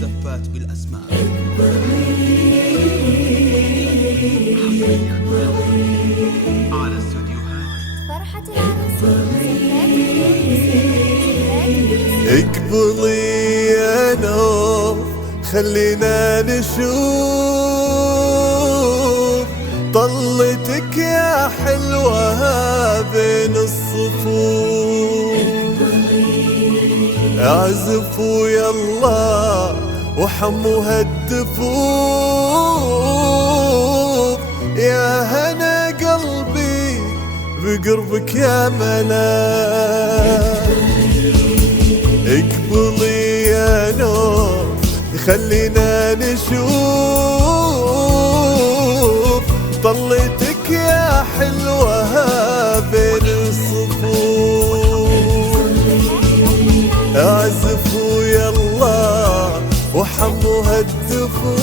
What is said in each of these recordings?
زفات بالأسماء. على استوديوهات فرحة اقبلي يا نور خلينا نشوف طلتك يا حلوة بين الصفوف. اعزفوا يلا وحموها الدفوف، يا هنا قلبي بقربك يا ملاك. اقبلي يا نور خلينا نشوف طلتك يا حلوة بين الصفوف. اعزفوا يلا وحموها الدفوف،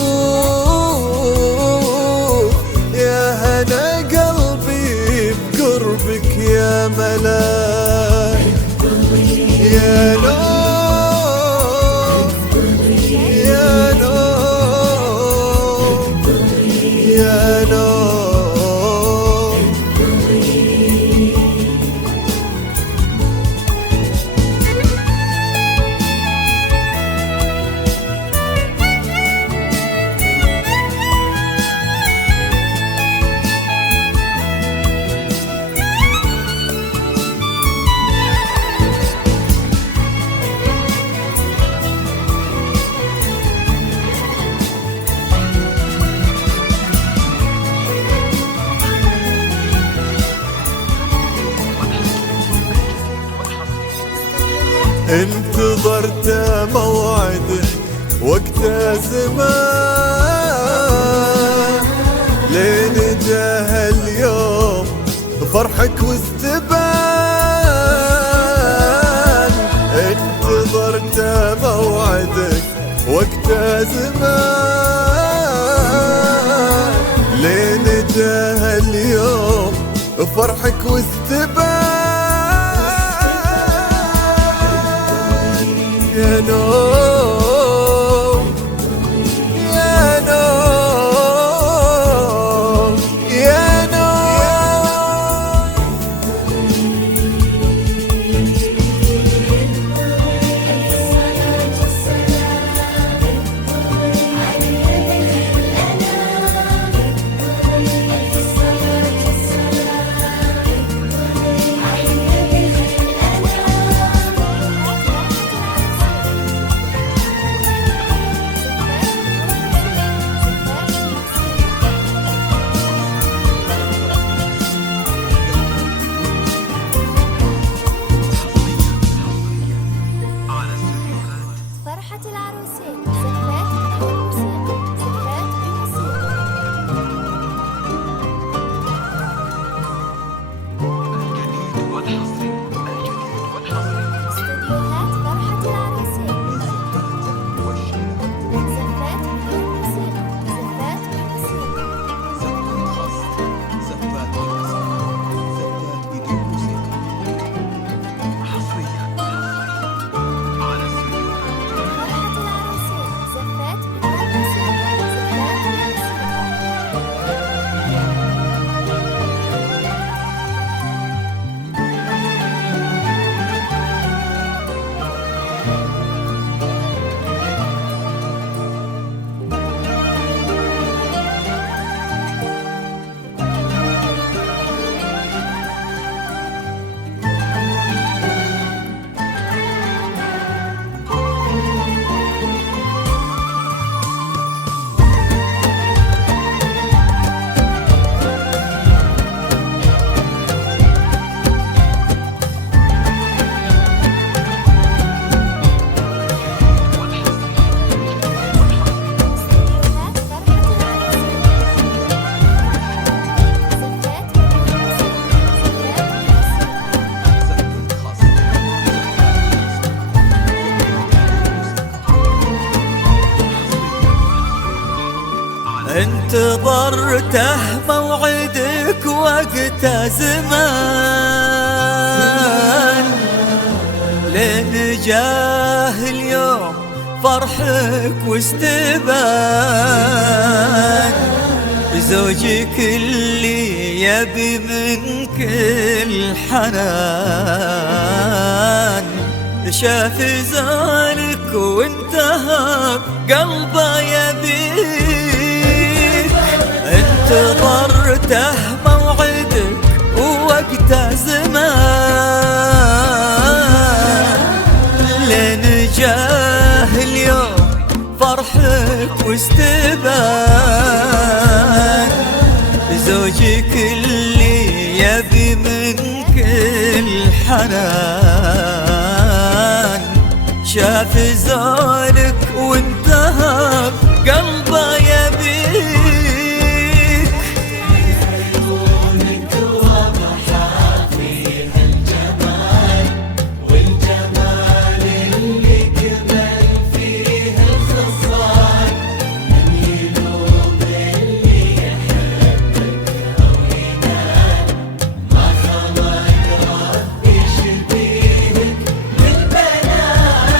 يا هنا قلبي بقربك يا ملاك. يا نور يا نور يا نور. انتظرت موعدك وقت زمان، لين جاه اليوم فرحك واستبان. انتظرت موعدك وقت زمان، لين جاه اليوم فرحك واستبان. يا نور يا نور يا نور. انتظرته موعدك وقت زمان، لين جاه اليوم فرحك واستبان. زوجك اللي يبي منك الحنان، شاف زانك وانتهى قلبه يبيك. انتظرته موعدك ووقت زمان، لين جاه اليوم فرحك واستبان. زوجك اللي يبي منك الحنان، شاف زانك وانتهى قلبه يبيك. عيونك واضحة فيها الجمال، والجمال اللي كمل فيها الخصال. من يلوم اللي يحبك أو ينال، ما خلق ربي شبيهك بالبنات.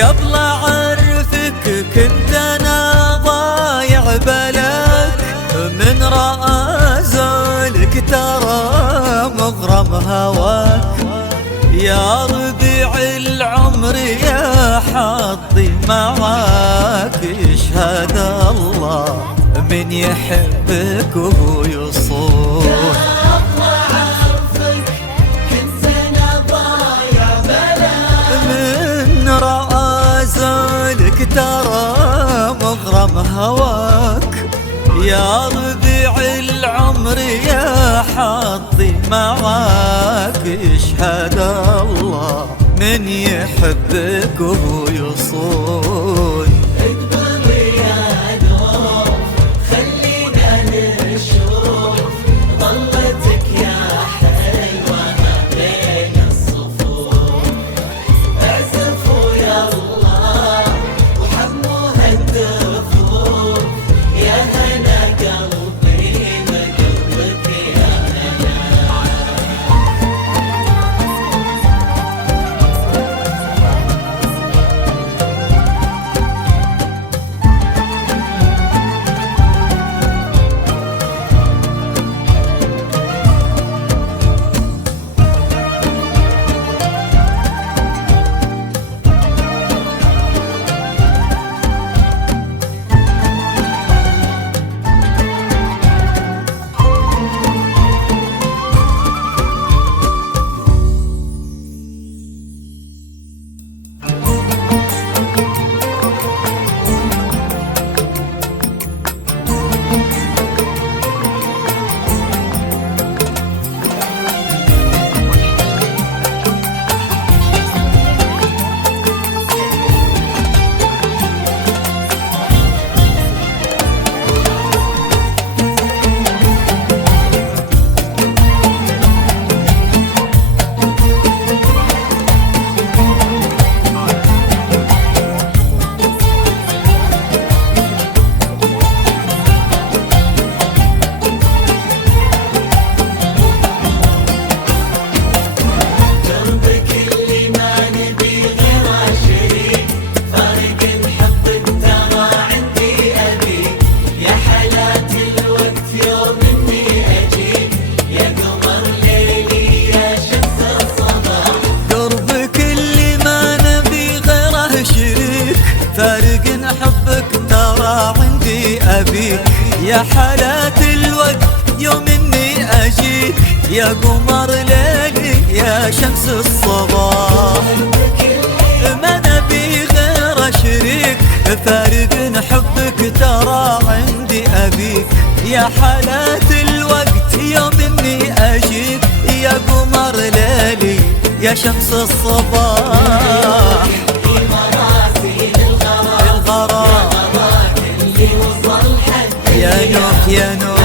قبل أعرفك كنت أنا ضايع بلاك، من رأى زولك ترى مغرم هواك. يا ربيع العمر يا حظي معاك، يشهد الله من يحبك وهو يصون. من رأى زولك ترى مغرم هواك. يا ربيع العمر يا حظي معاك، يشهد الله من يحبك وهو يصون. اكبر يا نور خلينا نشوف ظلتك يا حلوة ما بين الصفوف. اعزفوا يا الله وحموها الدفوف، يا هنا قلبي ما قلبك يا هنا. يا حالات الوقت يوم اني اجيك، يا قمر ليلي يا شمس الصباح. ما نبي غير شريك فارق حبك ترى عندي ابيك. يا حالات الوقت يوم اني اجيك، يا قمر ليلي يا شمس الصباح. الغرام يا نوح يا نوح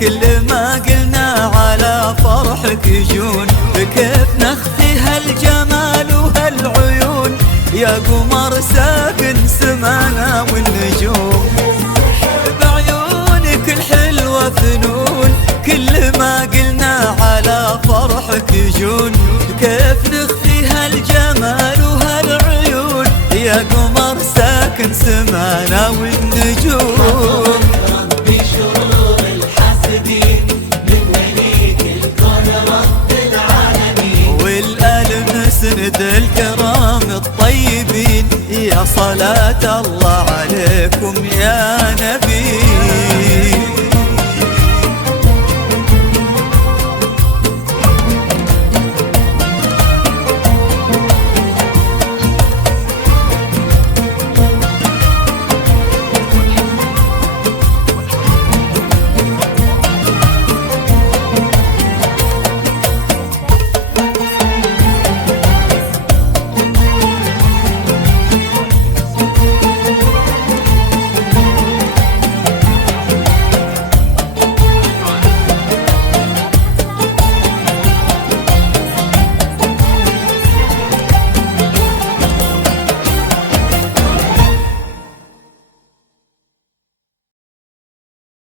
كل ما قلنا على فرحك يجون، كيف نخفي هالجمال وهالعيون يا قمر ساكن سمانا والنجوم. بعيونك الحلوة فنون، كل ما قلنا على فرحك يجون، كيف نخفي هالجمال وهالعيون يا قمر ساكن سمانا والنجوم. ربي شرور الحاسدين من وليك الكون رب العالمين، والألم سند الكرام الطيبين، يا صلاة الله عليكم يا نبي.